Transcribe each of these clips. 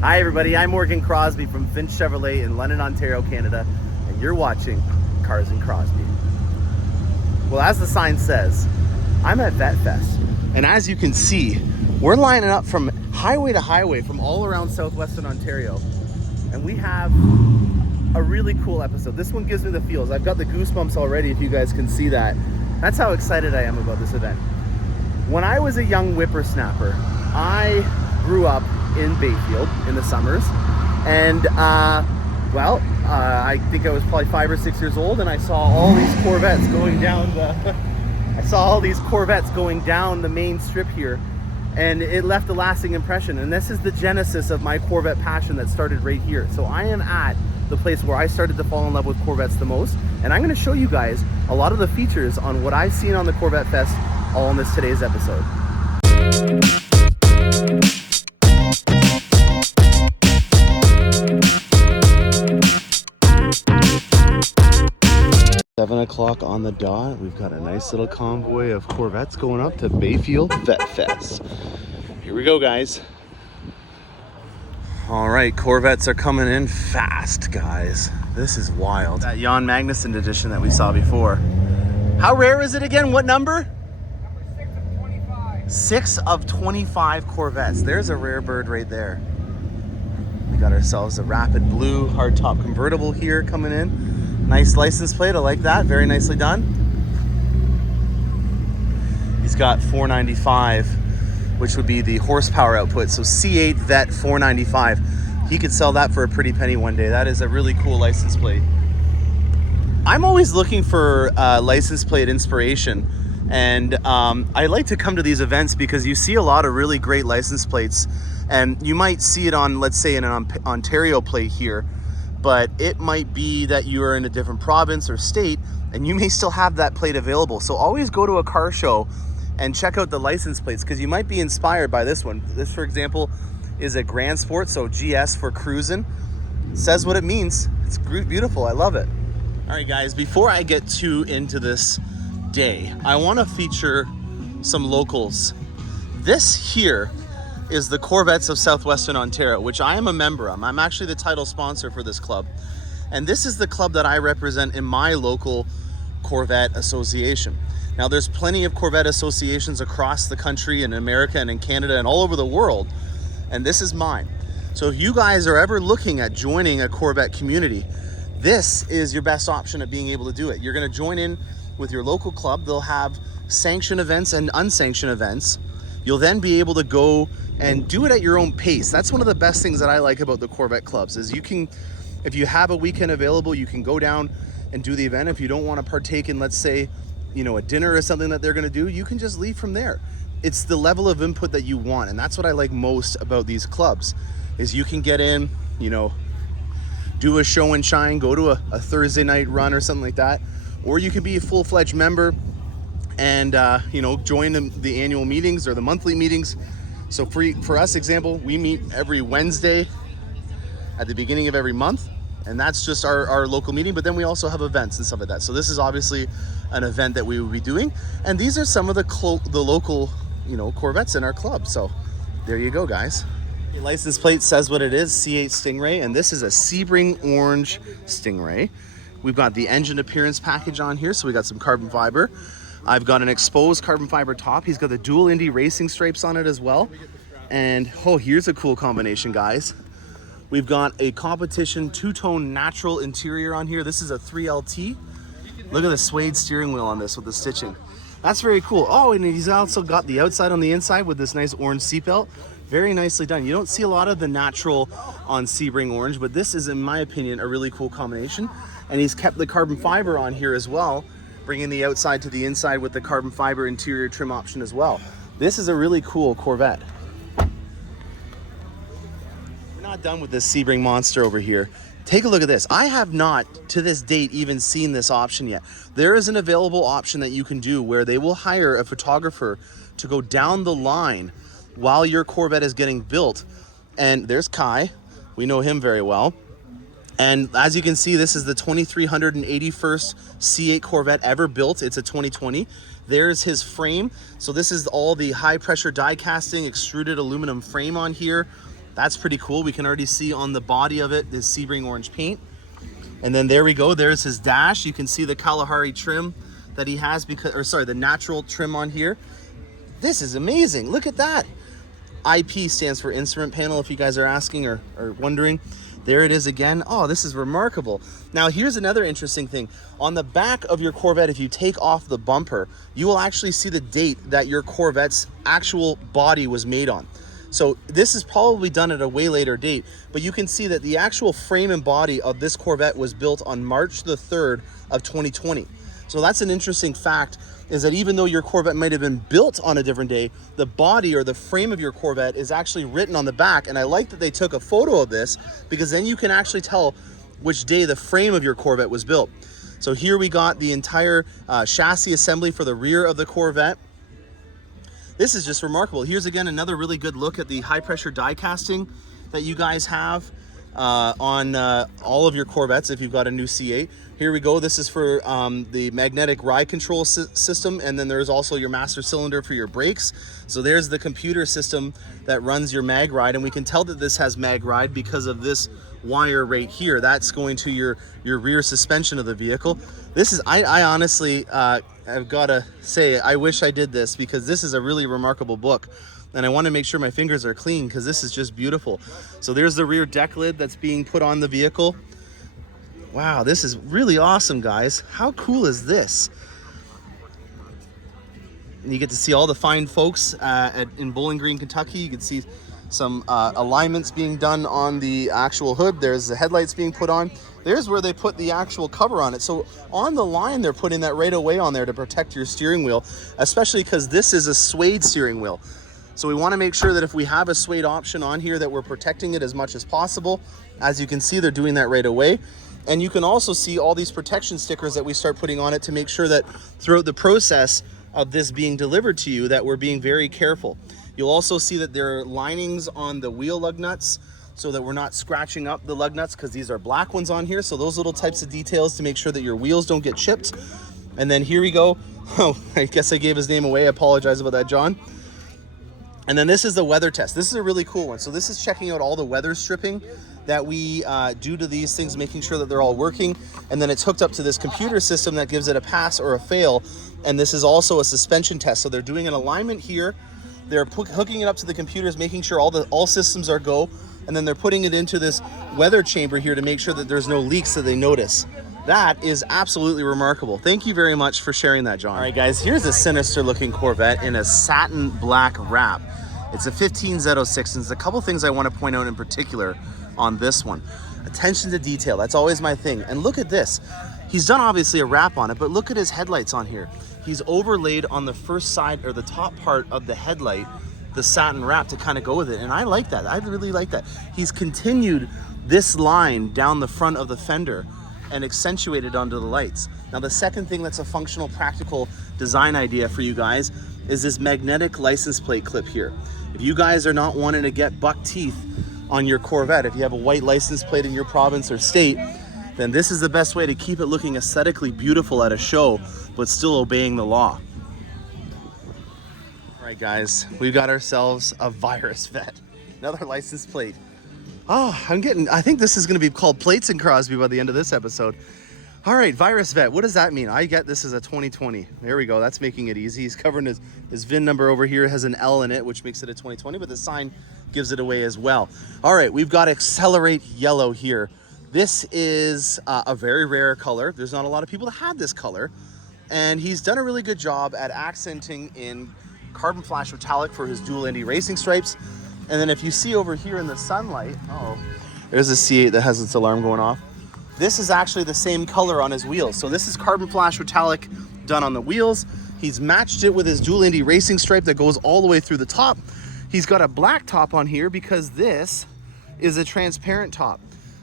Hi everybody, I'm Morgan Crosbie from Finch Chevrolet in London, Ontario, Canada, and you're watching Cars in Crosbie. Well, as the sign says, I'm at Vette Fest, and as you can see, we're lining up from highway to highway from all around southwestern Ontario, and we have a really cool episode. This one gives me the feels. I've got the goosebumps already, if you guys can see that. That's how excited I am about this event. When I was a young whippersnapper, I grew up in Bayfield in the summers, and I think I was probably 5 or 6 years old, and I saw all these Corvettes going down the main strip here, and it left a lasting impression. And this is the genesis of my Corvette passion that started right here. So I am at the place where I started to fall in love with Corvettes the most, and I'm going to show you guys a lot of the features on what I've seen on the Corvette Fest all in this today's episode. 7 o'clock on the dot. We've got a nice little convoy of Corvettes going up to Bayfield Vette Fest. Here we go, guys. All right, Corvettes are coming in fast, guys. This is wild. That Jan Magnuson edition that we saw before. How rare is it again? What number? Number 6 of 25 Corvettes. There's a rare bird right there. We got ourselves a Rapid Blue hardtop convertible here coming in. Nice license plate, I like that, very nicely done. He's got 495, which would be the horsepower output. So C8 Vette 495. He could sell that for a pretty penny one day. That is a really cool license plate. I'm always looking for license plate inspiration. And I like to come to these events because you see a lot of really great license plates. And you might see it on, let's say, an Ontario plate here, but it might be that you are in a different province or state and you may still have that plate available. So always go to a car show and check out the license plates, because you might be inspired by this one. This, for example, is a Grand Sport, so GS for cruising. It says what it means. It's beautiful, I love it. All right, guys, before I get too into this day, I wanna feature some locals. This here is the Corvettes of Southwestern Ontario, which I am a member of. I'm actually the title sponsor for this club. And this is the club that I represent in my local Corvette association. Now, there's plenty of Corvette associations across the country, in America and in Canada and all over the world. And this is mine. So if you guys are ever looking at joining a Corvette community, this is your best option of being able to do it. You're gonna join in with your local club. They'll have sanctioned events and unsanctioned events. You'll then be able to go and do it at your own pace. That's one of the best things that I like about the Corvette clubs, is you can, if you have a weekend available, you can go down and do the event. If you don't want to partake in, let's say, you know, a dinner or something that they're going to do, you can just leave from there. It's the level of input that you want, and that's what I like most about these clubs, is you can get in, you know, do a show and shine, go to a Thursday night run or something like that, or you can be a full-fledged member and you know, join the annual meetings or the monthly meetings. So for us, example, we meet every Wednesday at the beginning of every month, and that's just our local meeting, but then we also have events and stuff like that. So this is obviously an event that we will be doing, and these are some of the local, you know, Corvettes in our club. So there you go, guys. The license plate says what it is, C8 Stingray, and this is a Sebring Orange Stingray. We've got the engine appearance package on here, so we got some carbon fiber. I've got an exposed carbon fiber top. He's got the dual Indy racing stripes on it as well. And oh, here's a cool combination, guys. We've got a competition two-tone natural interior on here. This is a 3LT. Look at the suede steering wheel on this with the stitching. That's very cool. Oh, and he's also got the outside on the inside with this nice orange seatbelt. Very nicely done. You don't see a lot of the natural on Sebring Orange, but this is, in my opinion, a really cool combination. And he's kept the carbon fiber on here as well, bringing the outside to the inside with the carbon fiber interior trim option as well. This is a really cool Corvette. We're not done with this Sebring monster over here. Take a look at this. I have not, to this date, even seen this option yet. There is an available option that you can do where they will hire a photographer to go down the line while your Corvette is getting built. And there's Kai. We know him very well. And as you can see, this is the 2381st C8 Corvette ever built. It's a 2020. There's his frame. So this is all the high pressure die casting extruded aluminum frame on here. That's pretty cool. We can already see on the body of it this Sebring orange paint. And then there we go. There's his dash. You can see the Kalahari trim that he has, because, or sorry, the natural trim on here. This is amazing. Look at that. IP stands for instrument panel, if you guys are asking or wondering. There it is again. Oh, this is remarkable. Now, here's another interesting thing. On the back of your Corvette, if you take off the bumper, you will actually see the date that your Corvette's actual body was made on. So this is probably done at a way later date, but you can see that the actual frame and body of this Corvette was built on March the 3rd of 2020. So that's an interesting fact, is that even though your Corvette might have been built on a different day, the body or the frame of your Corvette is actually written on the back. And I like that they took a photo of this, because then you can actually tell which day the frame of your Corvette was built. So here we got the entire chassis assembly for the rear of the Corvette. This is just remarkable. Here's again another really good look at the high pressure die casting that you guys have on all of your Corvettes if you've got a new C8. Here we go. This is for the magnetic ride control system, and then there's also your master cylinder for your brakes. So there's the computer system that runs your mag ride, and we can tell that this has mag ride because of this wire right here. That's going to your rear suspension of the vehicle. This is, I honestly, I've got to say, I wish I did this, because this is a really remarkable book. And I want to make sure my fingers are clean, because this is just beautiful. So there's the rear deck lid that's being put on the vehicle. Wow, this is really awesome, guys. How cool is this? And you get to see all the fine folks in Bowling Green, Kentucky. You can see some alignments being done on the actual hood. There's the headlights being put on. There's where they put the actual cover on it. So on the line, they're putting that right away on there to protect your steering wheel, especially because this is a suede steering wheel. So we want to make sure that if we have a suede option on here, that we're protecting it as much as possible. As you can see, they're doing that right away. And you can also see all these protection stickers that we start putting on it to make sure that throughout the process of this being delivered to you, that we're being very careful. You'll also see that there are linings on the wheel lug nuts so that we're not scratching up the lug nuts, because these are black ones on here. So those little types of details to make sure that your wheels don't get chipped. And then here we go. Oh, I guess I gave his name away. I apologize about that, John. And then this is the weather test. This is a really cool one. So this is checking out all the weather stripping that we do to these things, making sure that they're all working. And then it's hooked up to this computer system that gives it a pass or a fail. And this is also a suspension test. So they're doing an alignment here. They're hooking it up to the computers, making sure all systems are go. And then they're putting it into this weather chamber here to make sure that there's no leaks that they notice. That is absolutely remarkable. Thank you very much for sharing that, John. All right, guys, here's a sinister looking Corvette in a satin black wrap. It's a 15Z06, and there's a couple things I want to point out in particular on this one. Attention to detail, that's always my thing. And look at this. He's done obviously a wrap on it, but look at his headlights on here. He's overlaid on the first side, or the top part of the headlight, the satin wrap to kind of go with it. And I like that. I really like that. He's continued this line down the front of the fender and accentuated onto the lights. Now, the second thing that's a functional, practical design idea for you guys is this magnetic license plate clip here. If you guys are not wanting to get buck teeth on your Corvette, if you have a white license plate in your province or state, then this is the best way to keep it looking aesthetically beautiful at a show, but still obeying the law. All right, guys, we've got ourselves a Virus Vette, another license plate. Oh, I think this is going to be called Plates in Crosby by the end of this episode. All right, Virus Vette, what does that mean? I get this is a 2020. There we go, that's making it easy. He's covering his VIN number over here, has an L in it, which makes it a 2020, but the sign gives it away as well. All right, we've got Accelerate Yellow here. This is a very rare color. There's not a lot of people that have this color, and he's done a really good job at accenting in carbon flash metallic for his dual Indy racing stripes. And then if you see over here in the sunlight, there's a C8 that has its alarm going off. This is actually the same color on his wheels. So this is carbon flash metallic done on the wheels. He's matched it with his dual Indy racing stripe that goes all the way through the top. He's got a black top on here because this is a transparent top.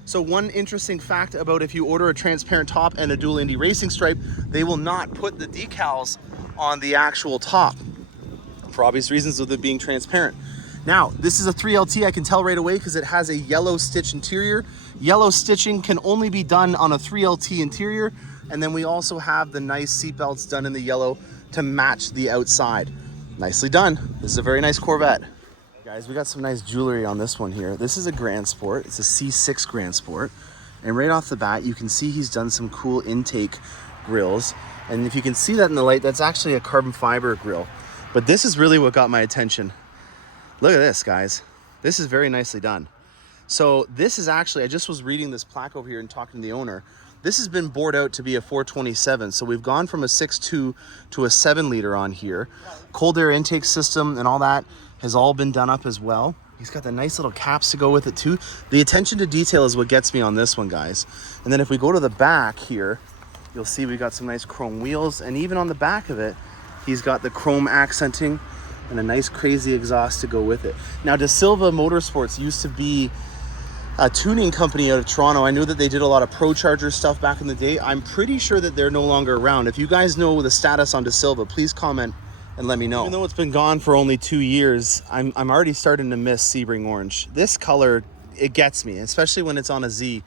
So one interesting fact about if you order a transparent top and a dual Indy racing stripe, they will not put the decals on the actual top for obvious reasons of it being transparent. Now, this is a 3LT, I can tell right away because it has a yellow stitch interior. Yellow stitching can only be done on a 3LT interior. And then we also have the nice seat belts done in the yellow to match the outside. Nicely done. This is a very nice Corvette. Guys, we got some nice jewelry on this one here. This is a Grand Sport. It's a C6 Grand Sport. And right off the bat, you can see he's done some cool intake grills. And if you can see that in the light, that's actually a carbon fiber grill. But this is really what got my attention. Look at this, guys. This is very nicely done. So this is actually, I just was reading this plaque over here and talking to the owner. This has been bored out to be a 427. So we've gone from a 6.2 to a 7 liter on here. Cold air intake system and all that has all been done up as well. He's got the nice little caps to go with it too. The attention to detail is what gets me on this one, guys. And then if we go to the back here, you'll see we got some nice chrome wheels. And even on the back of it, he's got the chrome accenting and a nice crazy exhaust to go with it. Now, De Silva Motorsports used to be a tuning company out of Toronto. I knew that they did a lot of Pro Charger stuff back in the day. I'm pretty sure that they're no longer around. If you guys know the status on De Silva, please comment and let me know. Even though it's been gone for only 2 years, I'm already starting to miss Sebring Orange. This color, it gets me, especially when it's on a Z.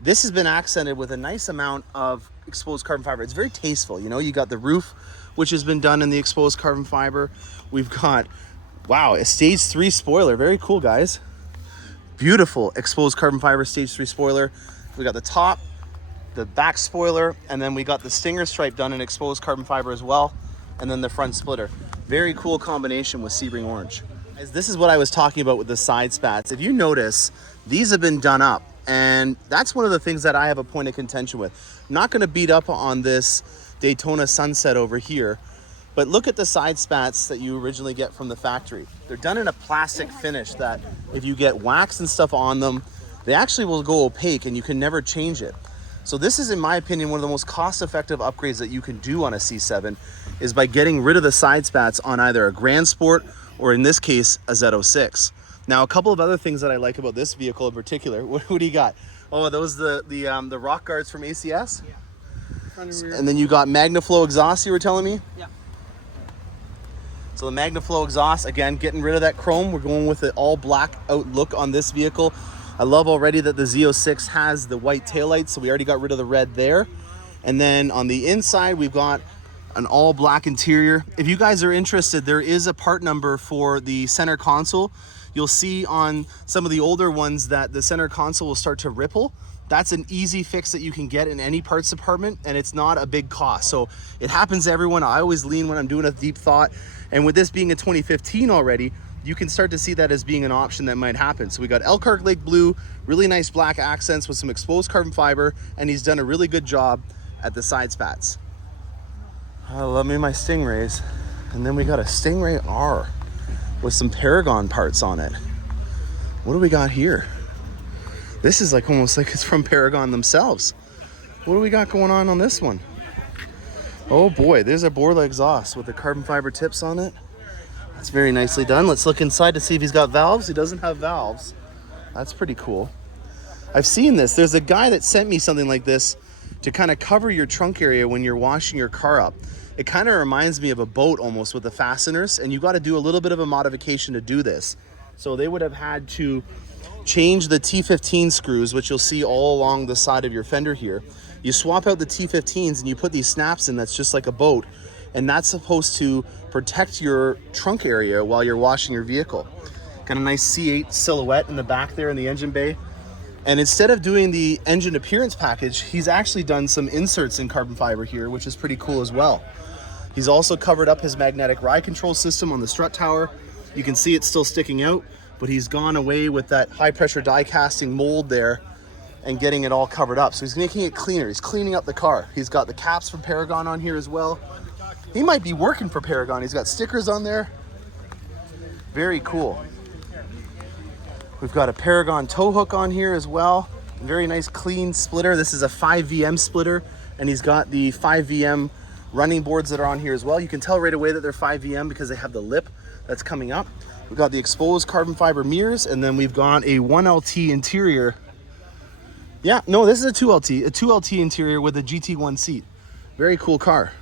This has been accented with a nice amount of exposed carbon fiber. It's very tasteful. You know, you got the roof, which has been done in the exposed carbon fiber. We've got, wow, a stage 3 spoiler. Very cool, guys. Beautiful exposed carbon fiber stage 3 spoiler. We got the top, the back spoiler, and then we got the stinger stripe done in exposed carbon fiber as well, and then the front splitter. Very cool combination with Sebring Orange. This is what I was talking about with the side spats. If you notice, these have been done up, and that's one of the things that I have a point of contention with. I'm not going to beat up on this Daytona Sunset over here, but look at the side spats that you originally get from the factory. They're done in a plastic finish that if you get wax and stuff on them, they actually will go opaque and you can never change it. So this is, in my opinion, one of the most cost-effective upgrades that you can do on a C7 is by getting rid of the side spats on either a Grand Sport or, in this case, a Z06. Now, a couple of other things that I like about this vehicle in particular. What do you got? Oh, are those the rock guards from ACS? Yeah. Front and rear. And then you got MagnaFlow exhaust, you were telling me? Yeah. So the MagnaFlow exhaust, again, getting rid of that chrome. We're going with an all black out look on this vehicle. I love already that the Z06 has the white taillights, so we already got rid of the red there. And then on the inside, we've got an all black interior. If you guys are interested, there is a part number for the center console. You'll see on some of the older ones that the center console will start to ripple. That's an easy fix that you can get in any parts department, and it's not a big cost. So it happens to everyone. I always lean when I'm doing a deep thought. And with this being a 2015 already, you can start to see that as being an option that might happen. So we got Elkhart Lake Blue, really nice black accents with some exposed carbon fiber, and he's done a really good job at the side spats. I love me my Stingrays. And then we got a Stingray R with some Paragon parts on it. What do we got here? This is like almost like it's from Paragon themselves. What do we got going on this one? Oh boy, there's a Borla exhaust with the carbon fiber tips on it. That's very nicely done. Let's look inside to see if he's got valves. He doesn't have valves. That's pretty cool. I've seen this. There's a guy that sent me something like this to kind of cover your trunk area when you're washing your car up. It kind of reminds me of a boat almost with the fasteners, and you got to do a little bit of a modification to do this. So they would have had to change the T15 screws, which you'll see all along the side of your fender here. You swap out the T15s and you put these snaps in that's just like a boat, and that's supposed to protect your trunk area while you're washing your vehicle. Got a nice C8 silhouette in the back there in the engine bay. And instead of doing the engine appearance package, he's actually done some inserts in carbon fiber here, which is pretty cool as well. He's also covered up his magnetic ride control system on the strut tower. You can see it's still sticking out, but he's gone away with that high pressure die casting mold there and getting it all covered up. So he's making it cleaner. He's cleaning up the car. He's got the caps from Paragon on here as well. He might be working for Paragon. He's got stickers on there. Very cool. We've got a Paragon tow hook on here as well. Very nice clean splitter. This is a 5VM splitter, and he's got the 5VM running boards that are on here as well. You can tell right away that they're 5VM because they have the lip that's coming up. We've got the exposed carbon fiber mirrors, and then we've got a 1LT interior. Yeah, no, this is a 2LT interior with a GT1 seat. Very cool car.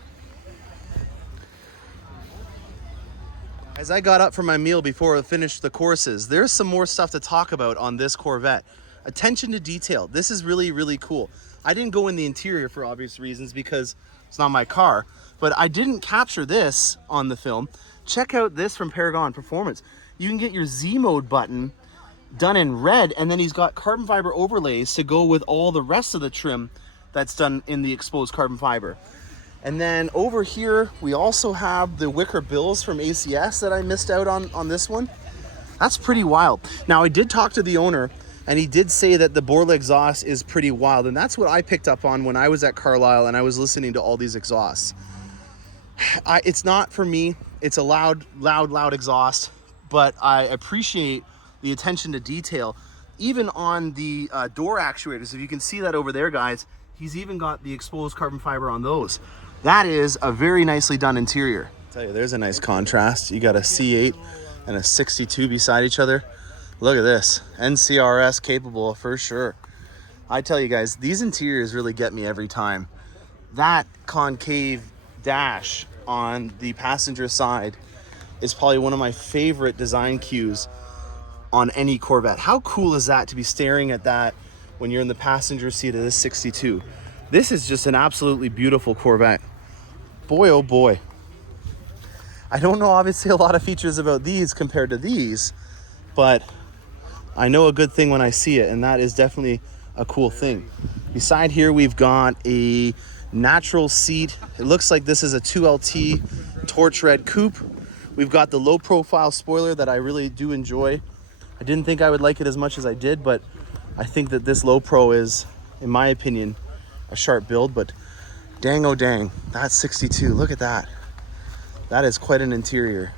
As I got up for my meal before I finished the courses, there's some more stuff to talk about on this Corvette. Attention to detail. This is really, really cool. I didn't go in the interior for obvious reasons because it's not my car, but I didn't capture this on the film. Check out this from Paragon Performance. you can get your Z mode button done in red, and then he's got carbon fiber overlays to go with all the rest of the trim that's done in the exposed carbon fiber. And then over here, we also have the wicker bills from ACS that I missed out on this one. That's pretty wild. Now, I did talk to the owner, and he did say that the Borla exhaust is pretty wild, and that's what I picked up on when I was at Carlisle and I was listening to all these exhausts. It's not for me. It's a loud exhaust, but I appreciate the attention to detail. Even on the door actuators, if you can see that over there, guys, he's even got the exposed carbon fiber on those. That is a very nicely done interior. I'll tell you, there's a nice contrast. You got a C8 and a 62 beside each other. Look at this, NCRS capable for sure. I tell you guys, these interiors really get me every time. That concave dash on the passenger side is probably one of my favorite design cues on any Corvette. How cool is that to be staring at that when you're in the passenger seat of this 62? This is just an absolutely beautiful Corvette. Boy, oh boy. I don't know obviously a lot of features about these compared to these, but I know a good thing when I see it, and that is definitely a cool thing. Beside here, we've got a natural seat. It looks like this is a 2LT torch red coupe. We've got the low profile spoiler that I really do enjoy. I didn't think I would like it as much as I did, but I think that this low pro is, in my opinion, a sharp build. But dang, oh dang, that's 62. Look at that. That is quite an interior.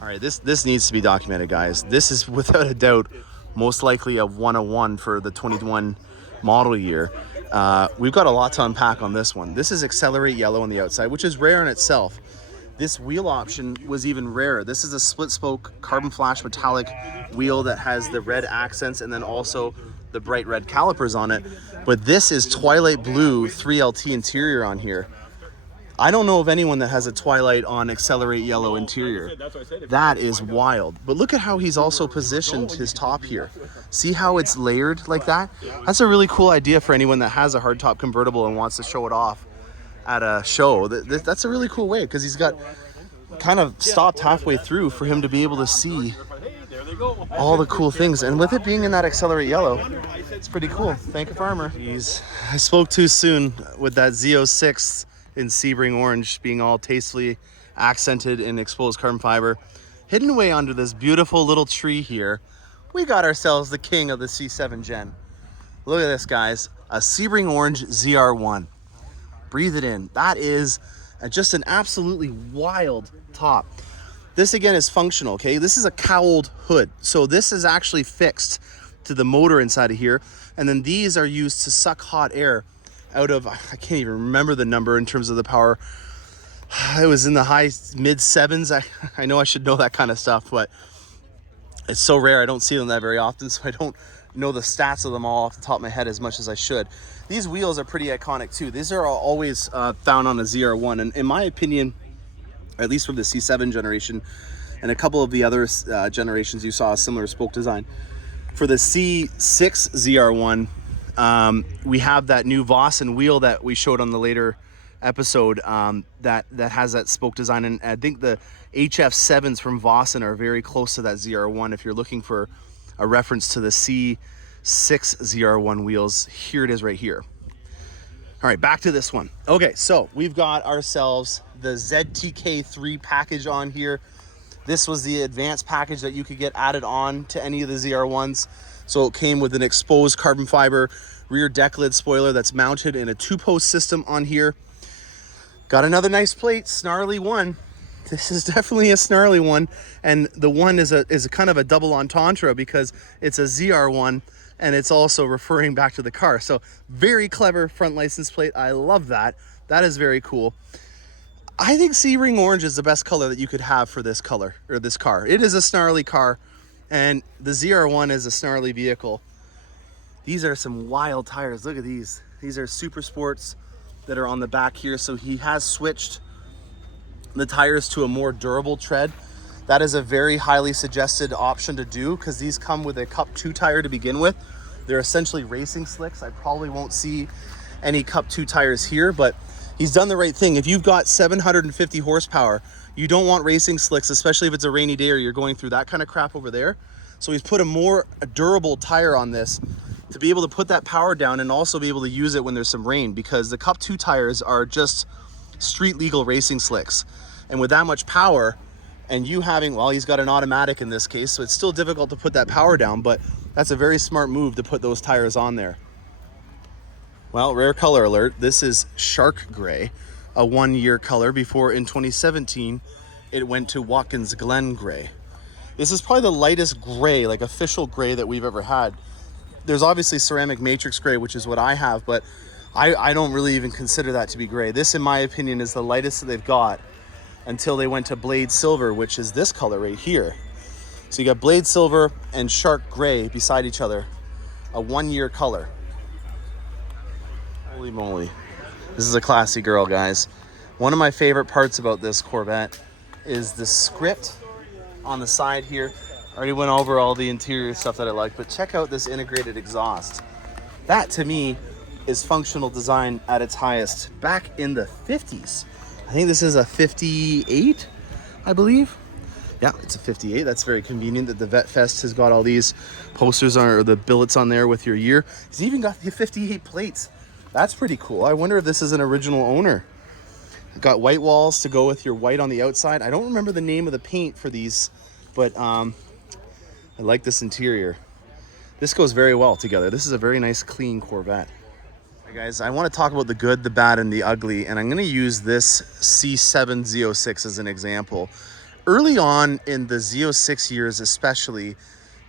All right, this needs to be documented, guys. This is without a doubt most likely a 101 for the 21 model year. We've got a lot to unpack on this one. This is Accelerate Yellow on the outside, which is rare in itself. This wheel option was even rarer. This is a split spoke carbon flash metallic wheel that has the red accents and then also the bright red calipers on it. But this is Twilight Blue 3LT interior on here. I don't know of anyone that has a Twilight on Accelerate Yellow interior. That is wild. But look at how he's also positioned his top here. See how it's layered like that? That's a really cool idea for anyone that has a hardtop convertible and wants to show it off at a show. That's a really cool way, because he's got kind of stopped halfway through for him to be able to see all the cool things. And with it being in that Accelerate Yellow, it's pretty cool. Thank you, farmer. Jeez, I spoke too soon with that Z06 in Sebring orange being all tastefully accented in exposed carbon fiber. Hidden away under this beautiful little tree here, we got ourselves the king of the C7 Gen. Look at this, guys. A Sebring orange ZR1. Breathe it in. That is just an absolutely wild top. This again is functional, okay? This is a cowled hood. So this is actually fixed to the motor inside of here. And then these are used to suck hot air out of, I can't even remember the number in terms of the power. It was in the high mid sevens. I know I should know that kind of stuff, but it's so rare. I don't see them that very often, so I don't know the stats of them all off the top of my head as much as I should. These wheels are pretty iconic too. These are always found on a ZR1, and in my opinion, at least from the C7 generation and a couple of the other generations, you saw a similar spoke design. For the C6 ZR1, we have that new Vossen wheel that we showed on the later episode that has that spoke design, and I think the HF7s from Vossen are very close to that ZR1. If you're looking for a reference to the C6 ZR1 wheels, here it is right here. All right, back to this one. Okay, so we've got ourselves the ZTK3 package on here. This was the advanced package that you could get added on to any of the ZR1s. So it came with an exposed carbon fiber rear deck lid spoiler that's mounted in a 2-post system on here. Got another nice plate, snarly one. This is definitely a snarly one, and the one is a kind of a double entendre because it's a ZR1 and it's also referring back to the car. So very clever front license plate. I love that. That is very cool. I think Sebring orange is the best color that you could have for this color or this car. It is a snarly car, and the ZR1 is a snarly vehicle. These are some wild tires. Look at these. These are Super Sports that are on the back here. So he has switched the tires to a more durable tread. That is a very highly suggested option to do because these come with a Cup 2 tire to begin with. They're essentially racing slicks. I probably won't see any Cup 2 tires here, but he's done the right thing. If you've got 750 horsepower, You don't want racing slicks, especially if it's a rainy day or you're going through that kind of crap over there. So he's put a more durable tire on this to be able to put that power down and also be able to use it when there's some rain, because the Cup 2 tires are just street legal racing slicks. And with that much power, and you having, well, he's got an automatic in this case, so it's still difficult to put that power down, but that's a very smart move to put those tires on there. Well, rare color alert. This is Shark Gray, a 1-year color before in 2017 it went to Watkins Glen Gray. This is probably the lightest gray, like official gray, that we've ever had. There's obviously ceramic matrix gray, which is what I have, but I don't really even consider that to be gray. This, in my opinion, is the lightest that they've got until they went to Blade Silver, which is this color right here. So you got Blade Silver and Shark Gray beside each other, a 1-year color. Holy moly. This is a classy girl, guys. One of my favorite parts about this Corvette is the script on the side here. I already went over all the interior stuff that I like, but check out this integrated exhaust. That, to me, is functional design at its highest. Back in the 50s. I think this is a 58, I believe. Yeah, it's a 58. That's very convenient that the Vette Fest has got all these posters on, or the billets on there with your year. It's even got the 58 plates. That's pretty cool. I wonder if this is an original owner. Got white walls to go with your white on the outside. I don't remember the name of the paint for these, but I like this interior. This goes very well together. This is a very nice, clean Corvette. Hey guys, I want to talk about the good, the bad, and the ugly, and I'm going to use this C7 Z06 as an example. Early on in the Z06 years especially,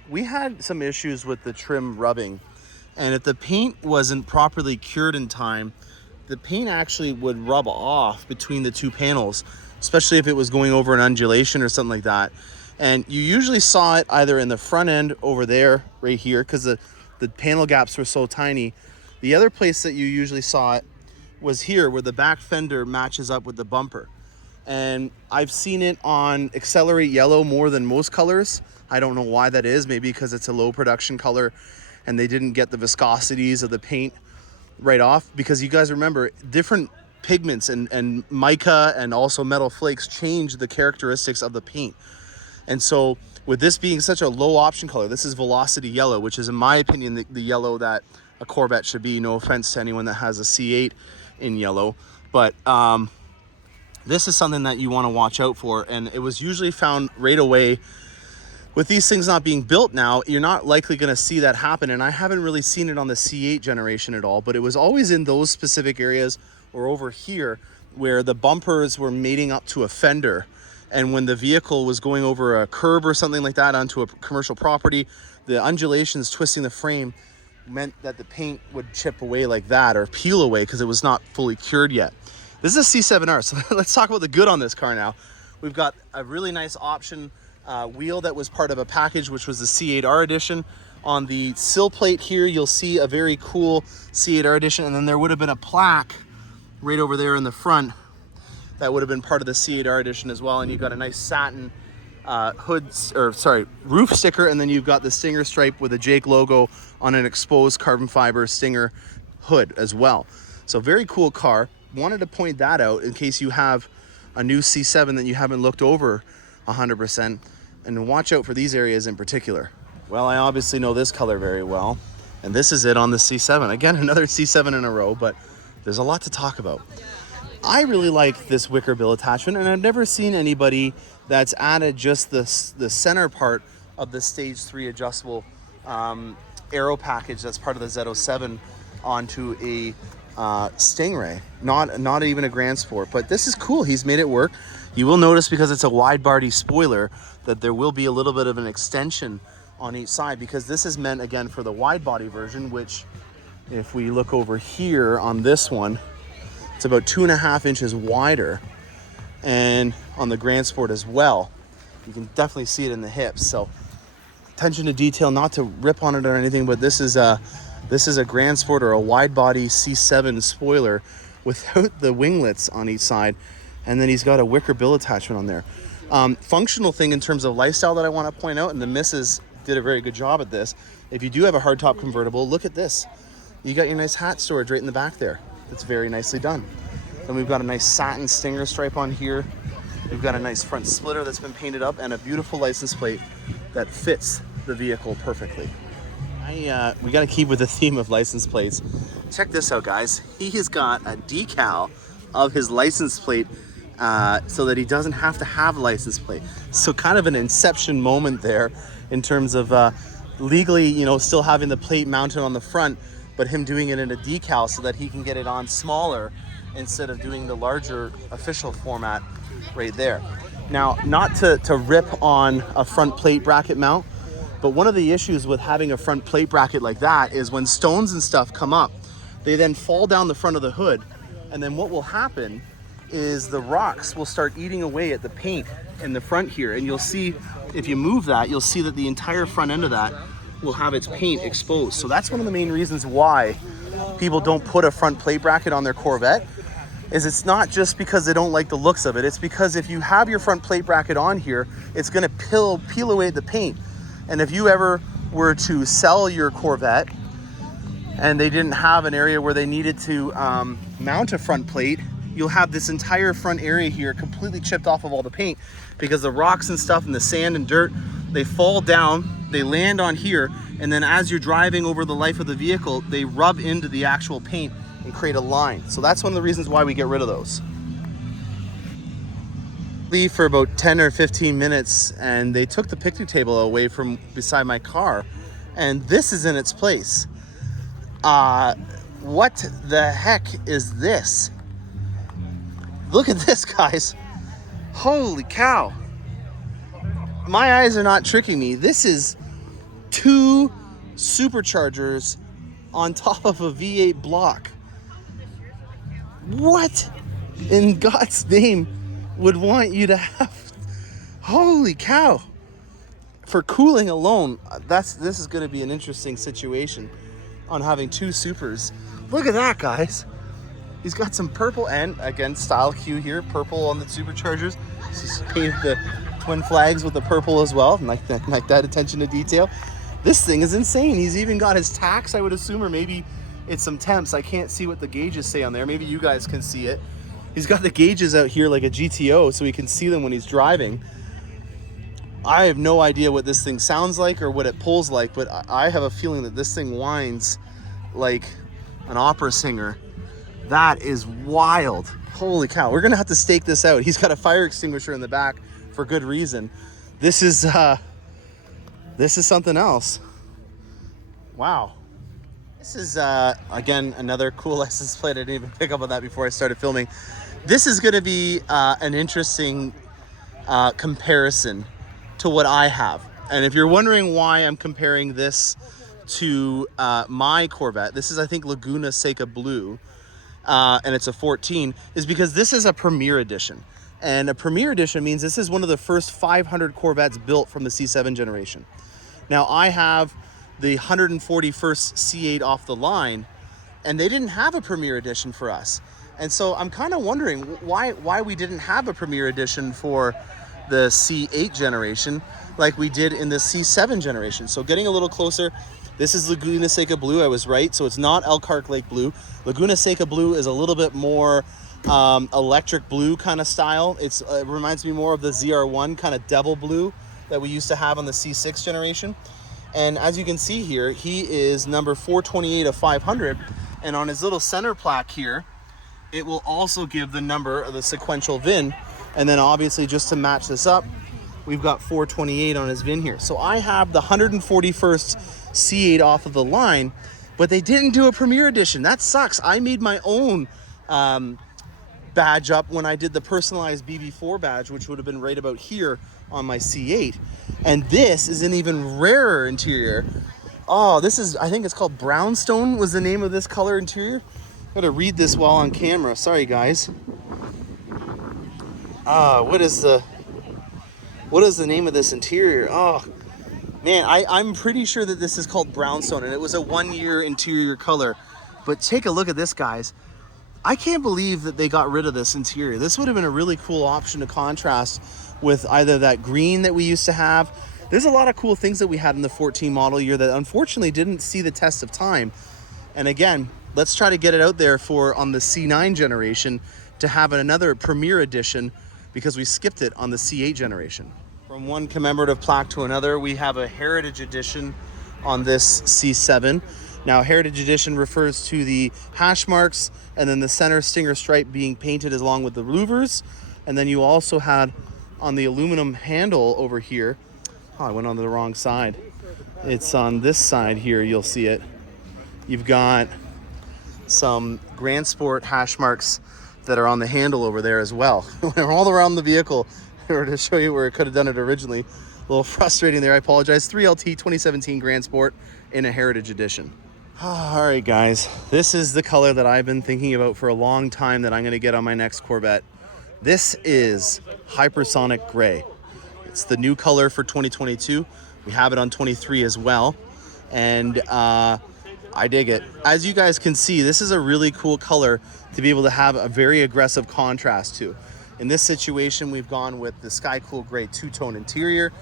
we had some issues with the trim rubbing, and if the paint wasn't properly cured in time, the paint actually would rub off between the two panels, especially if it was going over an undulation or something like that. And you usually saw it either in the front end over there, right here, because the panel gaps were so tiny. The other place that you usually saw it was here, where the back fender matches up with the bumper. And I've seen it on Accelerate Yellow more than most colors. I don't know why that is. Maybe because it's a low production color and they didn't get the viscosities of the paint right off. Because you guys remember, different pigments and mica and also metal flakes change the characteristics of the paint. And so with this being such a low option color, this is Velocity Yellow, which is, in my opinion, the yellow that a Corvette should be. No offense to anyone that has a C8 in yellow, but this is something that you want to watch out for. And it was usually found right away. With these things not being built now, you're not likely going to see that happen. And I haven't really seen it on the C8 generation at all, but it was always in those specific areas or over here where the bumpers were mating up to a fender. And when the vehicle was going over a curb or something like that onto a commercial property, the undulations twisting the frame meant that the paint would chip away like that or peel away because it was not fully cured yet. This is a C7R, so let's talk about the good on this car now. We've got a really nice option wheel that was part of a package, which was the C8R edition. On the sill plate here, you'll see a very cool C8R edition, and then there would have been a plaque right over there in the front that would have been part of the C8R edition as well. And you've got a nice satin roof sticker, and then you've got the Stinger stripe with a Jake logo on an exposed carbon fiber Stinger hood as well. So very cool car. Wanted to point that out in case you have a new C7 that you haven't looked over 100%, and watch out for these areas in particular. Well, I obviously know this color very well, and this is it on the C7. Again, another C7 in a row, but there's a lot to talk about. I really like this wicker bill attachment, and I've never seen anybody that's added just the center part of the Stage 3 adjustable Aero package that's part of the Z07 onto a Stingray, not even a Grand Sport. But this is cool. He's made it work. You will notice, because it's a wide body spoiler, that there will be a little bit of an extension on each side, because this is meant again for the wide body version, which if we look over here on this one, it's about 2.5 inches wider, and on the Grand Sport as well. You can definitely see it in the hips. So attention to detail, not to rip on it or anything, but this is a Grand Sport or a wide body C7 spoiler without the winglets on each side. And then he's got a wicker bill attachment on there. Functional thing in terms of lifestyle that I want to point out, and the missus did a very good job at this. If you do have a hardtop convertible, look at this. You got your nice hat storage right in the back there. That's very nicely done. Then we've got a nice satin Stinger stripe on here. We've got a nice front splitter that's been painted up and a beautiful license plate that fits the vehicle perfectly. We got to keep with the theme of license plates. Check this out, guys. He has got a decal of his license plate so that he doesn't have to have a license plate. So kind of an inception moment there in terms of legally, you know, still having the plate mounted on the front, but him doing it in a decal so that he can get it on smaller instead of doing the larger official format right there. Now, not to rip on a front plate bracket mount, but one of the issues with having a front plate bracket like that is when stones and stuff come up, they then fall down the front of the hood, and then what will happen is the rocks will start eating away at the paint in the front here, and you'll see, if you move that, you'll see that the entire front end of that will have its paint exposed. So that's one of the main reasons why people don't put a front plate bracket on their Corvette, is it's not just because they don't like the looks of it, it's because if you have your front plate bracket on here, it's gonna peel away the paint. And if you ever were to sell your Corvette and they didn't have an area where they needed to mount a front plate, you'll have this entire front area here completely chipped off of all the paint because the rocks and stuff and the sand and dirt, they fall down, they land on here, and then as you're driving over the life of the vehicle, they rub into the actual paint and create a line. So that's one of the reasons why we get rid of those. Leave for about 10 or 15 minutes and they took the picnic table away from beside my car, and this is in its place. What the heck is this? Look at this, guys. Holy cow. My eyes are not tricking me. This is 2 superchargers on top of a V8 block. What in God's name would want you to have? Holy cow. For cooling alone, this is going to be an interesting situation on having 2 supers. Look at that, guys. He's got some purple, and again, style cue here, purple on the superchargers. He's painted the twin flags with the purple as well, like that attention to detail. This thing is insane. He's even got his tacks, I would assume, or maybe it's some temps. I can't see what the gauges say on there. Maybe you guys can see it. He's got the gauges out here like a GTO so he can see them when he's driving. I have no idea what this thing sounds like or what it pulls like, but I have a feeling that this thing whines like an opera singer. That is wild. Holy cow. We're gonna have to stake this out. He's got a fire extinguisher in the back for good reason. This is something else. Wow. This is again another cool license plate. I didn't even pick up on that before I started filming. This is going to be an interesting comparison to what I have. And if you're wondering why I'm comparing this to my Corvette, this is, I think, Laguna Seca Blue, and it's a 14, is because this is a Premier Edition. And a Premier Edition means this is one of the first 500 Corvettes built from the C7 generation. Now, I have the 141st C8 off the line, and they didn't have a Premier Edition for us. And so I'm kind of wondering why we didn't have a Premier Edition for the C8 generation like we did in the C7 generation. So getting a little closer, this is Laguna Seca Blue. I was right. So it's not Elkhart Lake Blue. Laguna Seca Blue is a little bit more electric blue kind of style. It reminds me more of the ZR1 kind of devil blue that we used to have on the C6 generation. And as you can see here, he is number 428 of 500. And on his little center plaque here, it will also give the number of the sequential VIN. And then obviously, just to match this up, we've got 428 on his VIN here. So I have the 141st C8 off of the line, but they didn't do a Premier Edition. That sucks. I made my own badge up when I did the personalized BB4 badge, which would have been right about here on my C8. And this is an even rarer interior. Oh, this is, I think it's called Brownstone was the name of this color interior. Gotta read this while on camera. Sorry, guys. What is the name of this interior? Oh, man, I'm pretty sure that this is called Brownstone, and it was a 1-year interior color. But take a look at this, guys. I can't believe that they got rid of this interior. This would have been a really cool option to contrast with either that green that we used to have. There's a lot of cool things that we had in the 14 model year that unfortunately didn't see the test of time. And again, let's try to get it out there for on the C9 generation to have another Premier Edition, because we skipped it on the C8 generation. From one commemorative plaque to another, we have a Heritage Edition on this C7. Now, Heritage Edition refers to the hash marks and then the center stinger stripe being painted along with the louvers. And then you also had on the aluminum handle over here, oh, I went on the wrong side. It's on this side here, you'll see it. You've got some Grand Sport hash marks that are on the handle over there as well. We're all around the vehicle to show you where it could have done it originally. A little frustrating there, I apologize. 3LT 2017 Grand Sport in a Heritage Edition. All right, guys, this is the color that I've been thinking about for a long time that I'm gonna get on my next Corvette. This is Hypersonic Gray. It's the new color for 2022. We have it on 23 as well. And I dig it. As you guys can see, this is a really cool color to be able to have a very aggressive contrast to. In this situation, we've gone with the Sky Cool Gray two-tone interior.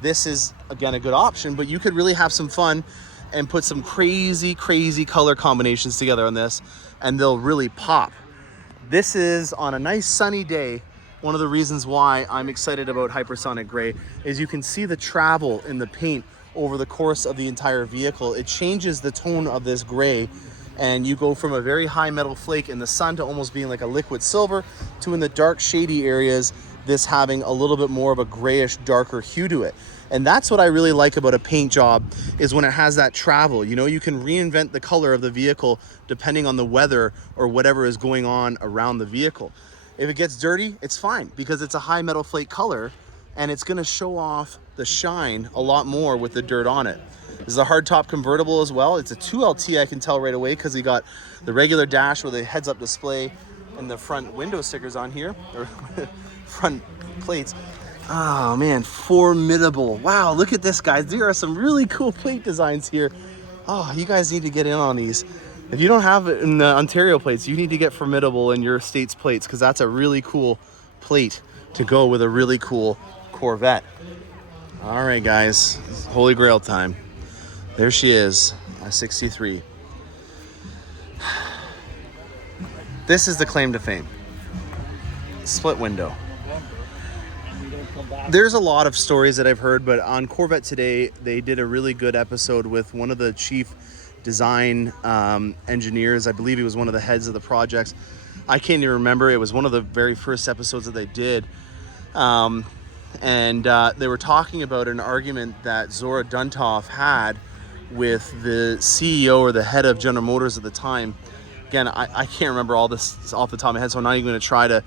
This is, again, a good option, but you could really have some fun and put some crazy, crazy color combinations together on this, and they'll really pop. This is, on a nice sunny day, one of the reasons why I'm excited about Hypersonic Gray is you can see the travel in the paint over the course of the entire vehicle. It changes the tone of this gray, and you go from a very high metal flake in the sun to almost being like a liquid silver to, in the dark shady areas, this having a little bit more of a grayish darker hue to it. And that's what I really like about a paint job, is when it has that travel. You know, you can reinvent the color of the vehicle depending on the weather or whatever is going on around the vehicle. If it gets dirty, it's fine because it's a high metal flake color and it's gonna show off the shine a lot more with the dirt on it. This is a hardtop convertible as well. It's a 2LT, I can tell right away, because you got the regular dash with a heads-up display and the front window stickers on here, or front plates. Oh man, formidable. Wow, look at this, guys. There are some really cool plate designs here. Oh, you guys need to get in on these. If you don't have it in the Ontario plates, you need to get formidable in your state's plates, because that's a really cool plate to go with a really cool Corvette. All right, guys, Holy Grail time. There she is, a 63. This is the claim to fame. Split window. There's a lot of stories that I've heard, but on Corvette Today, they did a really good episode with one of the chief design engineers. I believe he was one of the heads of the projects. I can't even remember. It was one of the very first episodes that they did. And they were talking about an argument that Zora Duntov had with the CEO or the head of General Motors at the time. Again, I can't remember all this off the top of my head, so I'm not even going to try to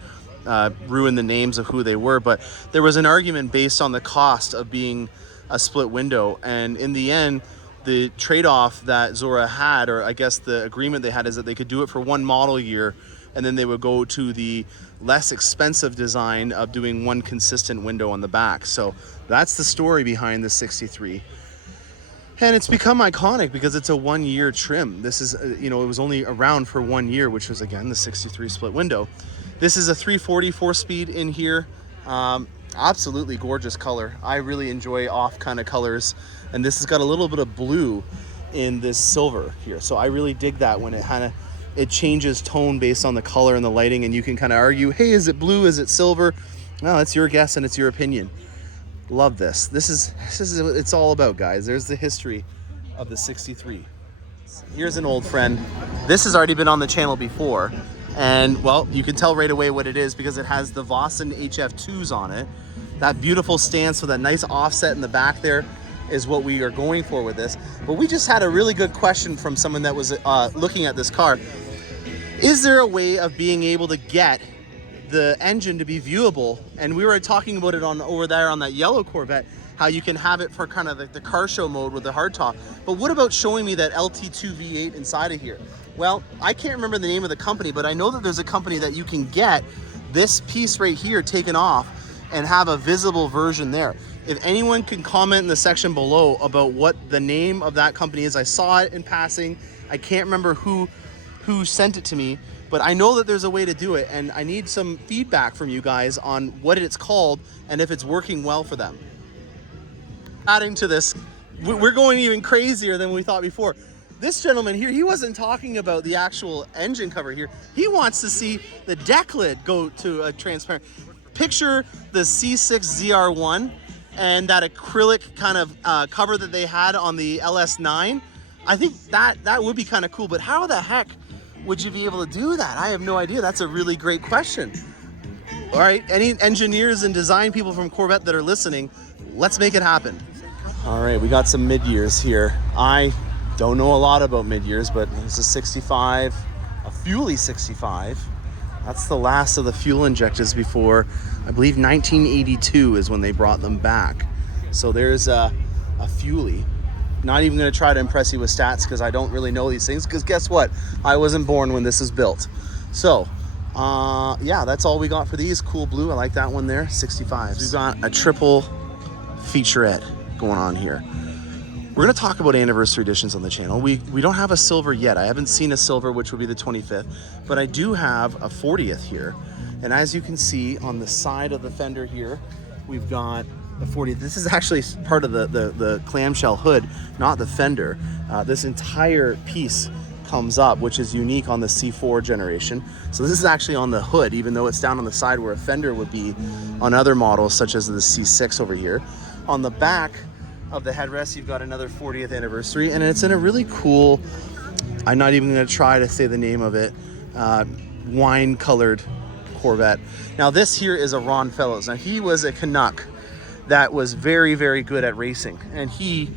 ruin the names of who they were, but there was an argument based on the cost of being a split window, and in the end, the trade-off that Zora had, or I guess the agreement they had, is that they could do it for one model year, and then they would go to the less expensive design of doing one consistent window on the back. So that's the story behind the 63. And it's become iconic because it's a 1 year trim. This is, it was only around for 1 year, which was, again, the 63 split window. This is a 340 4-speed in here. Absolutely gorgeous color. I really enjoy off kind of colors. And this has got a little bit of blue in this silver here. So I really dig that when it changes tone based on the color and the lighting, and you can kind of argue, hey, is it blue? Is it silver? No, it's your guess and it's your opinion. Love this. This is what it's all about, guys. There's the history of the 63. Here's an old friend. This has already been on the channel before, and well, you can tell right away what it is because it has the Vossen HF2s on it. That beautiful stance with that nice offset in the back there is what we are going for with this. But we just had a really good question from someone that was looking at this car. Is there a way of being able to get the engine to be viewable? And we were talking about it on over there on that yellow Corvette, how you can have it for kind of like the car show mode with the hardtop. But what about showing me that LT2 V8 inside of here? Well, I can't remember the name of the company, but I know that there's a company that you can get this piece right here taken off and have a visible version there. If anyone can comment in the section below about what the name of that company is. I saw it in passing. I can't remember who sent it to me, but I know that there's a way to do it, and I need some feedback from you guys on what it's called and if it's working well for them. Adding to this, we're going even crazier than we thought before. This gentleman here, he wasn't talking about the actual engine cover here. He wants to see the deck lid go to a transparent. picture the C6 ZR1 and that acrylic kind of cover that they had on the LS9. I think that would be kind of cool, but how the heck would you be able to do that? I have no idea. That's a really great question. All right, any engineers and design people from Corvette that are listening, let's make it happen. All right, we got some mid-years here. I don't know a lot about mid-years, but it's a 65, a Fuelie 65. That's the last of the fuel injectors before, I believe 1982 is when they brought them back. So there's a Fuelie. Not even gonna try to impress you with stats because I don't really know these things, because guess what? I wasn't born when this was built. So, yeah, that's all we got for these. Cool blue, I like that one there, 65. We've got a triple featurette going on here. We're gonna talk about anniversary editions on the channel. We don't have a silver yet. I haven't seen a silver, which would be the 25th, but I do have a 40th here. And as you can see on the side of the fender here, we've got the 40th. This is actually part of the clamshell hood, not the fender. This entire piece comes up, which is unique on the C4 generation. So this is actually on the hood, even though it's down on the side where a fender would be on other models, such as the C6 over here. On the back of the headrest, you've got another 40th anniversary, and it's in a really cool, I'm not even going to try to say the name of it, wine colored Corvette. Now this here is a Ron Fellows. Now he was a Canuck that was very, very good at racing, and he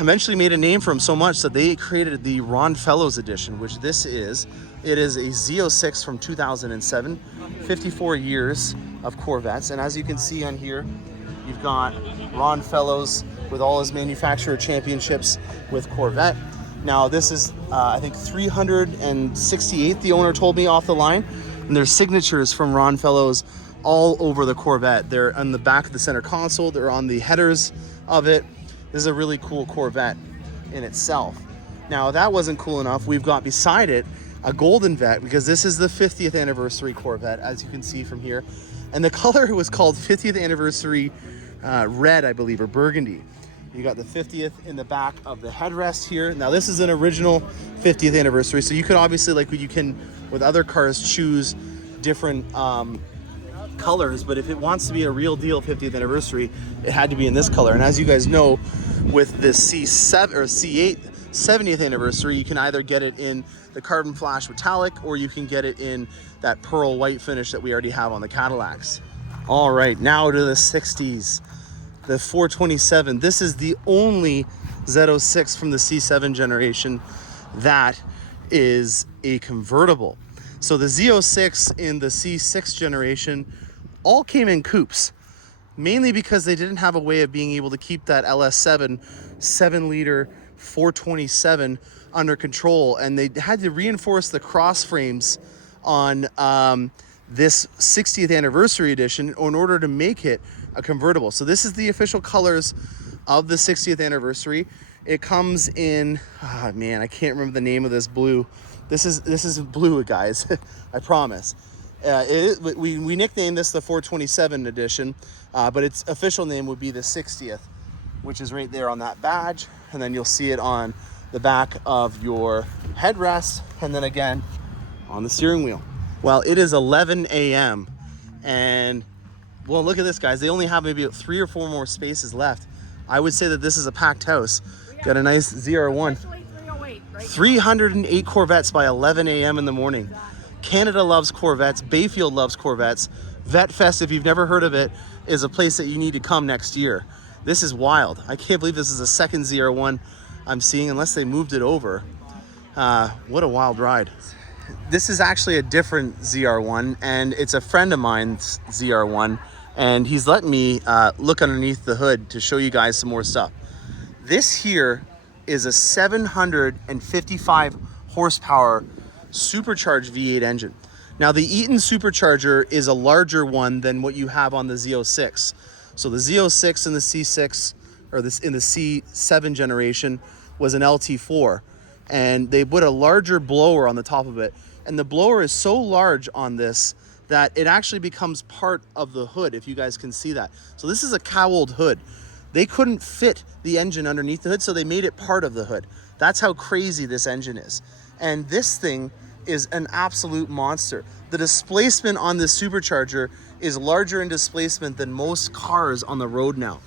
eventually made a name for him so much that they created the Ron Fellows edition, which this is. It is a Z06 from 2007, 54 years of Corvettes, and as you can see on here, you've got Ron Fellows with all his manufacturer championships with Corvette. Now this is, I think 368, the owner told me off the line, and there's signatures from Ron Fellows all over the Corvette. They're on the back of the center console, they're on the headers of it. This is a really cool Corvette in itself. Now that wasn't cool enough, we've got beside it a golden Vette, because this is the 50th anniversary Corvette, as you can see from here. And the color was called 50th anniversary red, I believe, or burgundy. You got the 50th in the back of the headrest here. Now this is an original 50th anniversary, so you could obviously, like you can with other cars, choose different colors, but if it wants to be a real deal 50th anniversary, it had to be in this color. And as you guys know, with the C7 or C8 70th anniversary, you can either get it in the carbon flash metallic, or you can get it in that pearl white finish that we already have on the Cadillacs. All right, now to the 60s. The 427. This is the only Z06 from the C7 generation that is a convertible. So the Z06 in the C6 generation all came in coupes, mainly because they didn't have a way of being able to keep that LS7 7-liter 427 under control, and they had to reinforce the cross frames on this 60th anniversary edition in order to make it a convertible. So this is the official colors of the 60th anniversary. It comes in, oh man, I can't remember the name of this blue. This is blue, guys. I promise. We nicknamed this the 427 edition, but its official name would be the 60th, which is right there on that badge. And then you'll see it on the back of your headrest, and then again on the steering wheel. Well, it is 11 a.m. and well, look at this, guys. They only have maybe 3 or 4 more spaces left. I would say that this is a packed house. Got a nice ZR1. 308 Corvettes by 11 a.m. in the morning. Canada loves Corvettes. Bayfield loves Corvettes. Vette Fest, if you've never heard of it, is a place that you need to come next year. This is wild. I can't believe this is the second ZR1 I'm seeing, unless they moved it over. What a wild ride. This is actually a different ZR1, and it's a friend of mine's ZR1, and he's letting me look underneath the hood to show you guys some more stuff. This here is a 755 horsepower supercharged V8 engine. Now the Eaton supercharger is a larger one than what you have on the Z06. So the Z06 in the C6, or this in the C7 generation, was an LT4, and they put a larger blower on the top of it, and the blower is so large on this that it actually becomes part of the hood, if you guys can see that. So this is a cowled hood. They couldn't fit the engine underneath the hood, so they made it part of the hood. That's how crazy this engine is. And this thing is an absolute monster. The displacement on this supercharger is larger in displacement than most cars on the road now.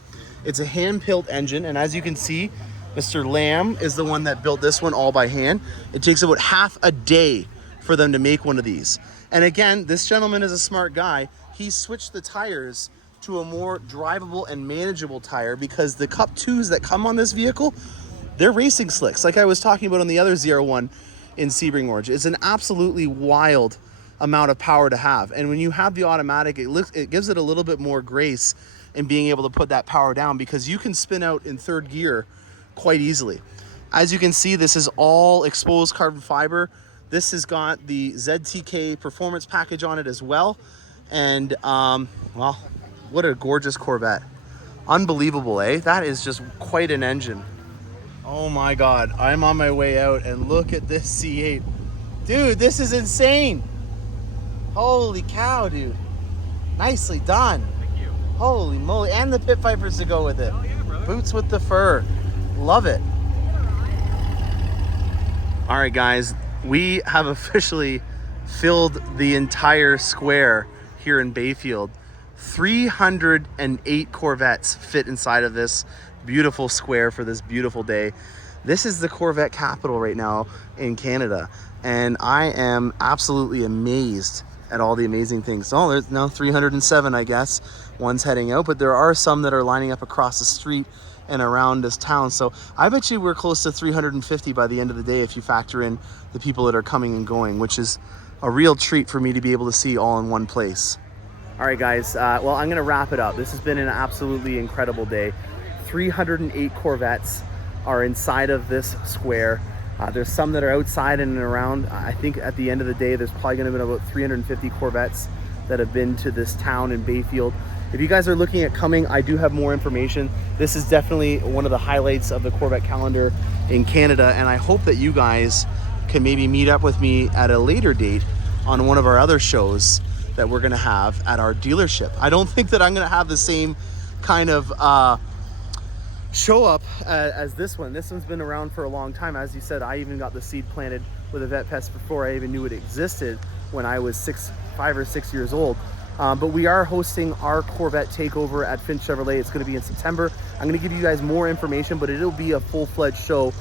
It's a hand-built engine, and as you can see, Mr. Lamb is the one that built this one all by hand. It takes about half a day for them to make one of these. And again, this gentleman is a smart guy. He switched the tires to a more drivable and manageable tire because the Cup 2s that come on this vehicle, they're racing slicks, like I was talking about on the other ZR1 in Sebring Orange. It's an absolutely wild amount of power to have. And when you have the automatic, it gives it a little bit more grace in being able to put that power down, because you can spin out in third gear quite easily. As you can see, this is all exposed carbon fiber. This has got the ZTK performance package on it as well. And well, what a gorgeous Corvette. Unbelievable, eh? That is just quite an engine. Oh my God, I'm on my way out and look at this C8. Dude, this is insane. Holy cow, dude. Nicely done. Thank you. Holy moly, and the pit vipers to go with it. Oh yeah, brother. Boots with the fur. Love it. All right, guys, we have officially filled the entire square here in Bayfield. 308 Corvettes fit inside of this beautiful square for this beautiful day. This is the Corvette capital right now in Canada, and I am absolutely amazed at all the amazing things. Oh, there's now 307, I guess. One's heading out, but there are some that are lining up across the street and around this town. So I bet you we're close to 350 by the end of the day if you factor in the people that are coming and going, which is a real treat for me to be able to see all in one place. All right, guys, well, I'm gonna wrap it up. This has been an absolutely incredible day. 308 Corvettes are inside of this square. There's some that are outside and around. I think at the end of the day, there's probably gonna be about 350 Corvettes that have been to this town in Bayfield. If you guys are looking at coming, I do have more information. This is definitely one of the highlights of the Corvette calendar in Canada, and I hope that you guys can maybe meet up with me at a later date on one of our other shows that we're gonna have at our dealership. I don't think that I'm gonna have the same kind of show up as this one. This one's been around for a long time. As you said, I even got the seed planted with a Vette Pest before I even knew it existed when I was 5 or 6 years old. But we are hosting our Corvette takeover at Finch Chevrolet. It's going to be in September. I'm going to give you guys more information, but it'll be a full-fledged show,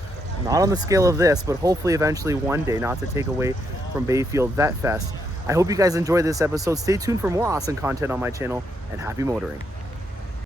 not on the scale of this, but hopefully eventually one day, not to take away from Bayfield Vette Fest. I hope you guys enjoyed this episode. Stay tuned for more awesome content on my channel, and happy motoring.